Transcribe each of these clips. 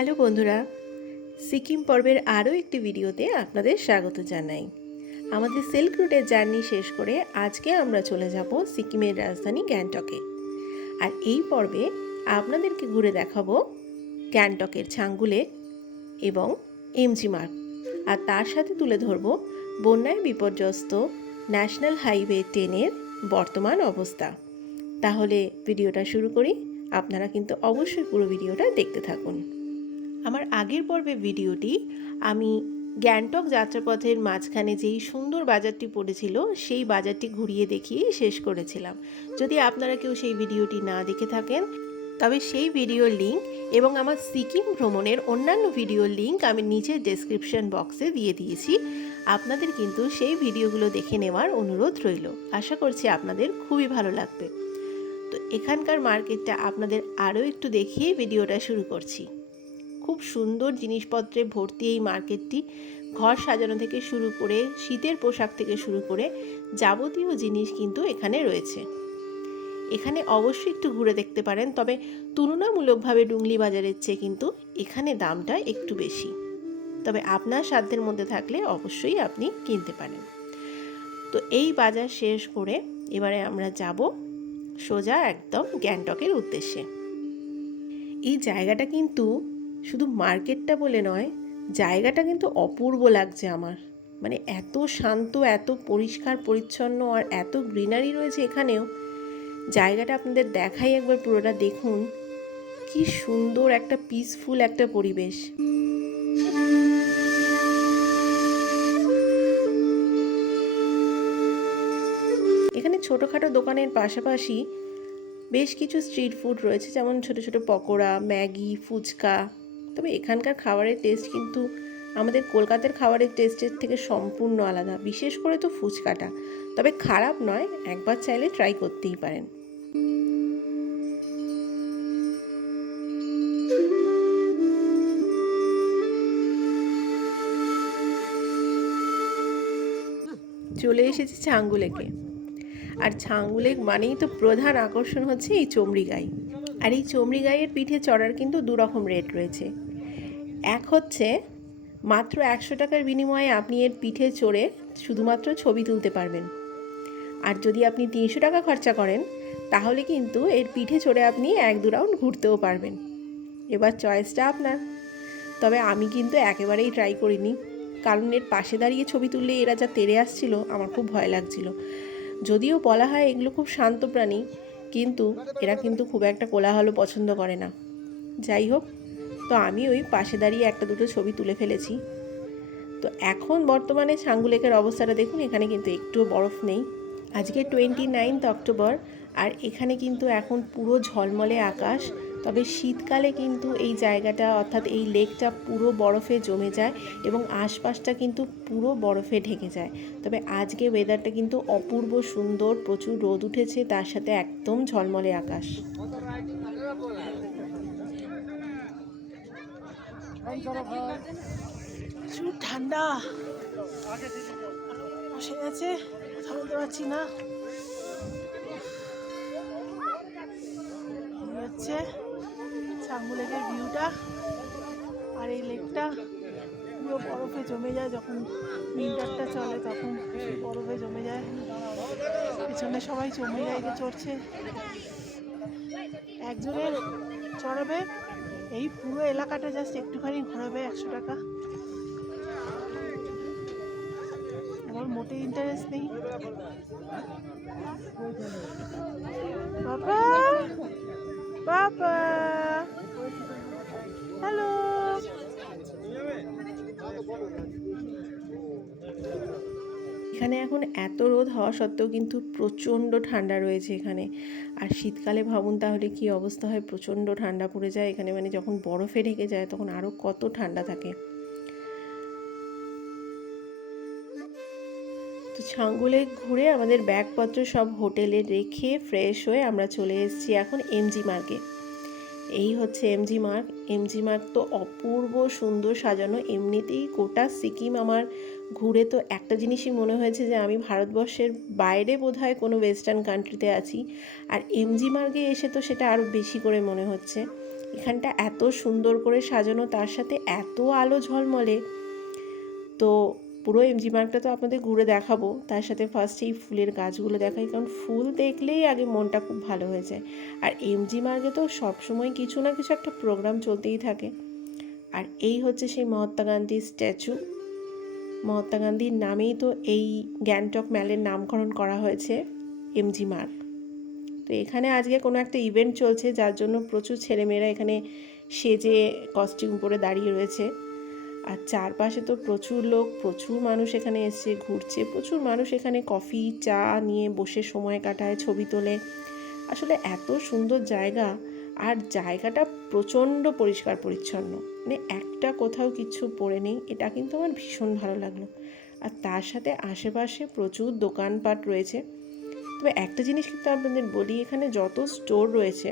Hello বন্ধুরা, সিকিম পর্বের আরও একটি ভিডিওতে আপনাদের স্বাগত জানাই। আমাদের সিল্ক রুটের জার্নি শেষ করে আজকে আমরা চলে যাব সিকিমের রাজধানী গ্যাংটকে। আর এই পর্বে আপনাদেরকে ঘুরে দেখাবো গ্যাংটকের ছাঙ্গু লেক এবং এমজি মার্গ, আর তার সাথে তুলে ধরব বন্যায় বিপর্যস্ত ন্যাশনাল হাইওয়ে 10-এর বর্তমান অবস্থা। তাহলে ভিডিওটা শুরু করি। আপনারা কিন্তু অবশ্যই পুরো ভিডিওটা দেখতে থাকুন। আমার আগের পর্বের ভিডিওটি আমি গ্যাংটক যাত্রাপথের মাঝখানে যেই সুন্দর বাজারটি পড়েছিল সেই বাজারটি ঘুরিয়ে দেখিয়ে শেষ করেছিলাম। যদি আপনারা কেউ সেই ভিডিওটি না দেখে থাকেন তবে সেই ভিডিওর লিঙ্ক এবং আমার সিকিম ভ্রমণের অন্যান্য ভিডিওর লিঙ্ক আমি নিচের ডেসক্রিপশন বক্সে দিয়ে দিয়েছি। আপনাদের কিন্তু সেই ভিডিওগুলো দেখে নেওয়ার অনুরোধ রইল। আশা করছি আপনাদের খুবই ভালো লাগবে। তো এখানকার মার্কেটটা আপনাদের আরও একটু দেখিয়ে ভিডিওটা শুরু করছি। খুব সুন্দর জিনিসপত্রে ভর্তি এই মার্কেটটি। ঘর সাজানো থেকে শুরু করে শীতের পোশাক থেকে শুরু করে যাবতীয় জিনিস কিন্তু এখানে রয়েছে। এখানে অবশ্যই একটু ঘুরে দেখতে পারেন, তবে তুলনামূলকভাবে ডুংলি বাজারের চেয়ে কিন্তু এখানে দামটা একটু বেশি। তবে আপনার সাধ্যের মধ্যে থাকলে অবশ্যই আপনি কিনতে পারেন। তো এই বাজার শেষ করে এবারে আমরা যাব সোজা একদম গ্যাংটকের উদ্দেশ্যে। এই জায়গাটা কিন্তু শুধু মার্কেটটা বলে নয়, জায়গাটা কিন্তু অপূর্ব লাগছে আমার। মানে এত শান্ত, এত পরিষ্কার পরিচ্ছন্ন আর এত গ্রিনারি রয়েছে এখানেও। জায়গাটা আপনাদের দেখাই, একবার পুরোটা দেখুন। কি সুন্দর একটা পিসফুল একটা পরিবেশ। এখানে ছোটোখাটো দোকানের পাশাপাশি বেশ কিছু স্ট্রিট ফুড রয়েছে, যেমন ছোটো ছোটো পকোড়া, ম্যাগি, ফুচকা। তবে এখানকার খাবারের টেস্ট কিন্তু আমাদের কলকাতার খাবারের টেস্টের থেকে সম্পূর্ণ আলাদা, বিশেষ করে তো ফুচকাটা। তবে খারাপ নয়, একবার চাইলে ট্রাই করতেই পারেন। চলে এসেছি ছাঙ্গু লেকে। আর ছাঙ্গু লেক মানেই তো প্রধান আকর্ষণ হচ্ছে এই চমড়ি গাই। আর এই চমড়ি গাইয়ের পিঠে চড়ার কিন্তু দুরকম রেট রয়েছে। এক হচ্ছে মাত্র 100 টাকার বিনিময়ে আপনি এর পিঠে চড়ে শুধুমাত্র ছবি তুলতে পারবেন। আর যদি আপনি 300 টাকা খরচা করেন তাহলে কিন্তু এর পিঠে চড়ে আপনি 1-2 রাউন্ড ঘুরতেও পারবেন। এবার চয়েসটা আপনার। তবে আমি কিন্তু একেবারেই ট্রাই করিনি, কারণ এর পাশে দাঁড়িয়ে ছবি তুললে এরা যা তেড়ে আসছিল, আমার খুব ভয় লাগছিল। যদিও বলা হয় এগুলো খুব শান্ত প্রাণী, কিন্তু এরা কিন্তু খুব একটা কোলাহল পছন্দ করে না। যাই হোক, তো আমি ওই পাশে দাঁড়িয়ে 1-2 ছবি তুলে ফেলেছি। তো এখন বর্তমানে ছাঙ্গু লেকের অবস্থাটা দেখুন। এখানে কিন্তু একটুও বরফ নেই। আজকে 29 অক্টোবর, আর এখানে কিন্তু এখন পুরো ঝলমলে আকাশ। তবে শীতকালে কিন্তু এই জায়গাটা অর্থাৎ এই লেকটা পুরো বরফে জমে যায় এবং আশপাশটা কিন্তু পুরো বরফে ঢেকে যায়। তবে আজকে ওয়েদারটা কিন্তু অপূর্ব সুন্দর, প্রচুর রোদ উঠেছে, তার সাথে একদম ঝলমলে আকাশ। প্রচুর ঠান্ডা বসে গেছে, কথা বলতে পারছি না। হচ্ছে ছাঙ্গু লেকের ভিউটা। আর এই লেকটা পুরো বরফে জমে যায়, যখন উইন্টারটা চলে তখন বরফে জমে যায়। পিছনে সবাই চমড়ি গাইতে চড়ছে। একজনের চড়াবে, এই পুরো এলাকাটা জাস্ট একটুখানি ঘোরাবে 100 টাকা। আমার মোটেই ইন্টারেস্ট নেই। বাবা বাবা, হ্যালো। এখানে এখন এত রোদ হওয়া সত্ত্বেও কিন্তু প্রচণ্ড ঠান্ডা রয়েছে এখানে। আর শীতকালে ভাবুন তাহলে কি অবস্থা হয়, প্রচণ্ড ঠান্ডা পড়ে যায় এখানে। মানে যখন বরফে ঢেকে যায় তখন আরও কত ঠান্ডা থাকে। তো ছাঙ্গু লেক ঘুরে আমাদের ব্যাগপত্র সব হোটেলে রেখে ফ্রেশ হয়ে আমরা চলে এসেছি এখন এমজি মার্গে। এই হচ্ছে এমজি মার্গ। এমজি মার্গ তো অপূর্ব সুন্দর সাজানো। এমনিতেই গোটা সিকিম আমার ঘুরে তো একটা জিনিসই মনে হয়েছে যে আমি ভারতবর্ষের বাইরে বোধহয় কোনো ওয়েস্টার্ন কান্ট্রিতে আছি। আর এমজি মার্গে এসে তো সেটা আরও বেশি করে মনে হচ্ছে। এখানটা এত সুন্দর করে সাজানো, তার সাথে এত আলো ঝলমলে। তো পুরো এমজি মার্গটা তো আপনাদের ঘুরে দেখাবো, তার সাথে ফার্স্ট এই ফুলের গাছগুলো দেখাই, কারণ ফুল দেখলেই আগে মনটা খুব ভালো হয়ে যায়। আর এমজি মার্গে তো সবসময় কিছু না কিছু একটা প্রোগ্রাম চলতেই থাকে। আর এই হচ্ছে সেই মহাত্মা গান্ধীর স্ট্যাচু। মহাত্মা গান্ধীর নামেই তো এই গ্যাংটক ম্যালের নামকরণ করা হয়েছে এমজি মার্গ। তো এখানে আজকে কোনো একটা ইভেন্ট চলছে, যার জন্য প্রচুর ছেলেমেয়েরা এখানে সেজে কস্টিউম পরে দাঁড়িয়ে রয়েছে। আর চারপাশে তো প্রচুর লোক, প্রচুর মানুষ এখানে এসছে, ঘুরছে, প্রচুর মানুষ এখানে কফি চা নিয়ে বসে সময় কাটায়, ছবি তোলে। আসলে এত সুন্দর জায়গা, আর জায়গাটা প্রচণ্ড পরিষ্কার পরিচ্ছন্ন, মানে একটা কোথাও কিচ্ছু পড়ে নেই। এটা কিন্তু আমার ভীষণ ভালো লাগলো। আর তার সাথে আশেপাশে প্রচুর দোকানপাট রয়েছে। তবে একটা জিনিস কিন্তু আপনাদের বলি, এখানে যত স্টোর রয়েছে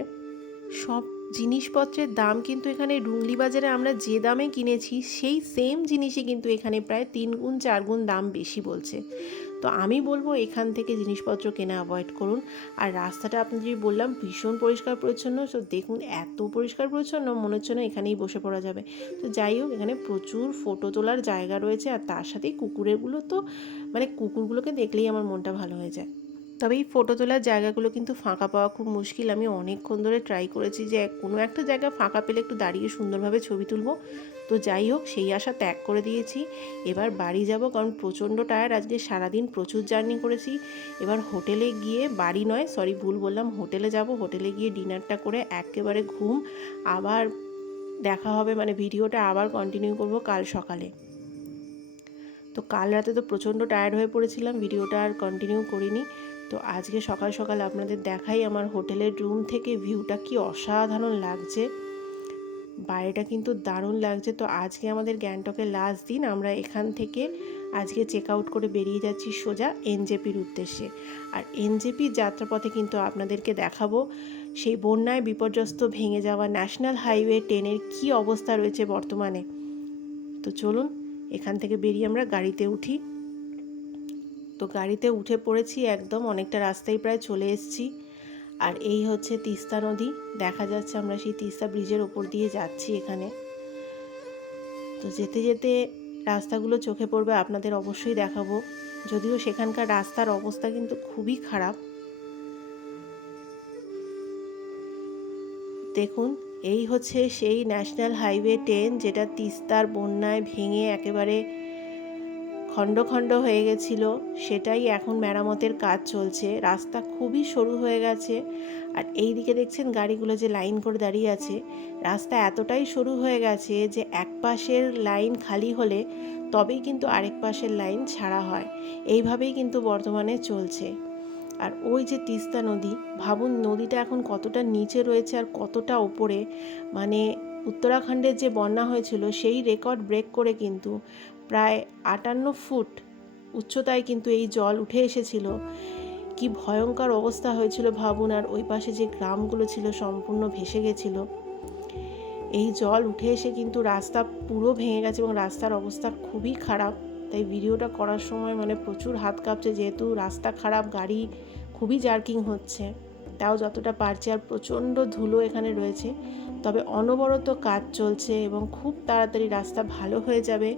সব জিনিসপত্রের দাম কিন্তু এখানে রুংলি বাজারে আমরা যে দামে কিনেছি সেই সেম জিনিসই কিন্তু এখানে প্রায় 3 গুণ 4 গুণ দাম বেশি বলছে। তো আমি বলবো এখান থেকে জিনিসপত্র কেনা অ্যাভয়েড করুন। আর রাস্তাটা আপনাদের বললাম ভীষণ পরিষ্কার পরিচ্ছন্ন। তো দেখুন এত পরিষ্কার পরিচ্ছন্ন, মনে হচ্ছে না এখানেই বসে পড়া যাবে। তো যাই হোক, এখানে প্রচুর ফটো তোলার জায়গা রয়েছে। আর তার সাথেই কুকুরগুলো তো মানে কুকুরগুলোকে দেখলেই আমার মনটা ভালো হয়ে যায়। তবে এই ফটো তোলার জায়গাগুলো কিন্তু ফাঁকা পাওয়া খুব মুশকিল। আমি অনেকক্ষণ ধরে ট্রাই করেছি যে কোনো একটা জায়গা ফাঁকা পেলে একটু দাঁড়িয়ে সুন্দরভাবে ছবি তুলব। তো যাই হোক, সেই আশা ত্যাগ করে দিয়েছি। এবার বাড়ি যাব, কারণ প্রচণ্ড টায়ার্ড। আজকে সারাদিন প্রচুর জার্নি করেছি। এবার হোটেলে গিয়ে, বাড়ি নয় সরি ভুল বললাম, হোটেলে যাব। হোটেলে গিয়ে ডিনারটা করে একেবারে ঘুম। আবার দেখা হবে, মানে ভিডিওটা আবার কন্টিনিউ করব কাল সকালে। তো কাল রাতে তো প্রচণ্ড টায়ার্ড হয়ে পড়েছিলাম, ভিডিওটা আর কন্টিনিউ করিনি। তো আজকে সকাল সকাল আপনাদের দেখাই আমার হোটেলের রুম থেকে ভিউটা কি অসাধারণ লাগছে। বাইরেটা কিন্তু দারুণ লাগছে। তো আজকে আমাদের গ্যাংটকের লাস্ট দিন। আমরা এখান থেকে আজকে চেক আউট করে বেরিয়ে যাচ্ছি সোজা এনজেপির উদ্দেশ্যে। আর এনজেপির যাত্রাপথে কিন্তু আপনাদেরকে দেখাবো সেই বন্যায় বিপর্যস্ত ভেঙে যাওয়া ন্যাশনাল হাইওয়ে 10-এর কী অবস্থা রয়েছে বর্তমানে। তো চলুন এখান থেকে বেরিয়ে আমরা গাড়িতে উঠি। তো গাড়িতে উঠে পড়েছি, একদম অনেকটা রাস্তায় প্রায় চলে এসেছি। আর এই হচ্ছে তিস্তা নদী, দেখা যাচ্ছে আমরা সেই তিস্তা ব্রিজের ওপর দিয়ে যাচ্ছি এখানে। তো যেতে যেতে রাস্তাগুলো চোখে পড়বে আপনাদের অবশ্যই দেখাবো, যদিও সেখানকার রাস্তার অবস্থা কিন্তু খুবই খারাপ। দেখুন এই হচ্ছে সেই ন্যাশনাল হাইওয়ে 10, যেটা তিস্তার বন্যায় ভেঙে একেবারে খণ্ড খণ্ড হয়ে গেছিল। সেটাই এখন মেরামতের কাজ চলছে। রাস্তা খুবই সরু হয়ে গেছে। আর এই দিকে দেখছেন গাড়িগুলো যে লাইন করে দাঁড়িয়ে আছে, রাস্তা এতটাই সরু হয়ে গেছে যে এক পাশের লাইন খালি হলে তবেই কিন্তু আরেক পাশের লাইন ছাড়া হয়। এইভাবেই কিন্তু বর্তমানে চলছে। আর ওই যে তিস্তা নদী, ভাবুন নদীটা এখন কতটা নিচে রয়েছে আর কতটা ওপরে। মানে উত্তরাখণ্ডের যে বন্যা হয়েছিল সেই রেকর্ড ব্রেক করে কিন্তু প্রায় 58 ফুট উচ্চতায় কিন্তু এই জল উঠে এসেছিল। কি ভয়ঙ্কর অবস্থা হয়েছিল ভাবুন। আর ওই পাশে যে গ্রামগুলো ছিল সম্পূর্ণ ভেসে গেছিল। এই জল উঠে এসে কিন্তু রাস্তা পুরো ভেঙে গেছে এবং রাস্তার অবস্থা খুবই খারাপ। তাই ভিডিওটা করার সময় মানে প্রচুর হাত কাঁপছে, যেহেতু রাস্তা খারাপ, গাড়ি খুবই জার্কিং হচ্ছে। তাও যতটা পারছি। আর প্রচণ্ড ধুলো এখানে রয়েছে। তবে অনবরত কাজ চলছে এবং খুব তাড়াতাড়ি রাস্তা ভালো হয়ে যাবে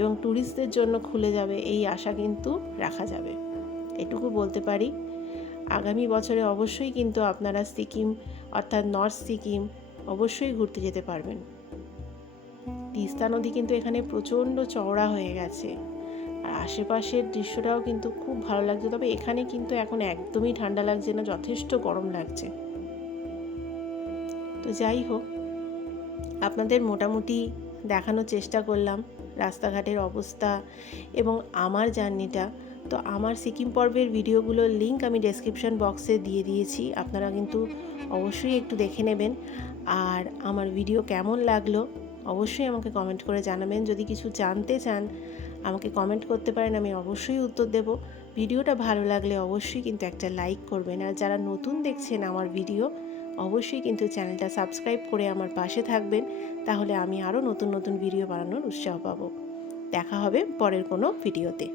এবং ট্যুরিস্টদের জন্য খুলে যাবে, এই আশা কিন্তু রাখা যাবে। এটুকু বলতে পারি। আগামী বছরে অবশ্যই কিন্তু আপনারা সিকিম অর্থাৎ নর্থ সিকিম অবশ্যই ঘুরতে যেতে পারবেন। তিস্তা নদী কিন্তু এখানে প্রচণ্ড চওড়া হয়ে গেছে। আর আশেপাশের দৃশ্যটাও কিন্তু খুব ভালো লাগছে। তবে এখানে কিন্তু এখন একদমই ঠান্ডা লাগছে না, যথেষ্ট গরম লাগছে। তো যাই হোক, আপনাদের মোটামুটি দেখানোর চেষ্টা করলাম রাস্তাঘাটের অবস্থা এবং আমার জার্নিটা। তো আমার সিকিম পর্বের ভিডিওগুলোর লিঙ্ক আমি ডেসক্রিপশন বক্সে দিয়ে দিয়েছি, আপনারা কিন্তু অবশ্যই একটু দেখে নেবেন। আর আমার ভিডিও কেমন লাগলো অবশ্যই আমাকে কমেন্ট করে জানাবেন। যদি কিছু জানতে চান আমাকে কমেন্ট করতে পারেন, আমি অবশ্যই উত্তর দেব। ভিডিওটা ভালো লাগলে অবশ্যই কিন্তু একটা লাইক করবেন। আর যারা নতুন দেখছেন আমার ভিডিও, অবশ্যই কিন্তু চ্যানেলটা সাবস্ক্রাইব করে আমার পাশে থাকবেন, তাহলে আমি আরও নতুন নতুন ভিডিও বানানোর উৎসাহ পাবো। দেখা হবে পরের কোনো ভিডিওতে।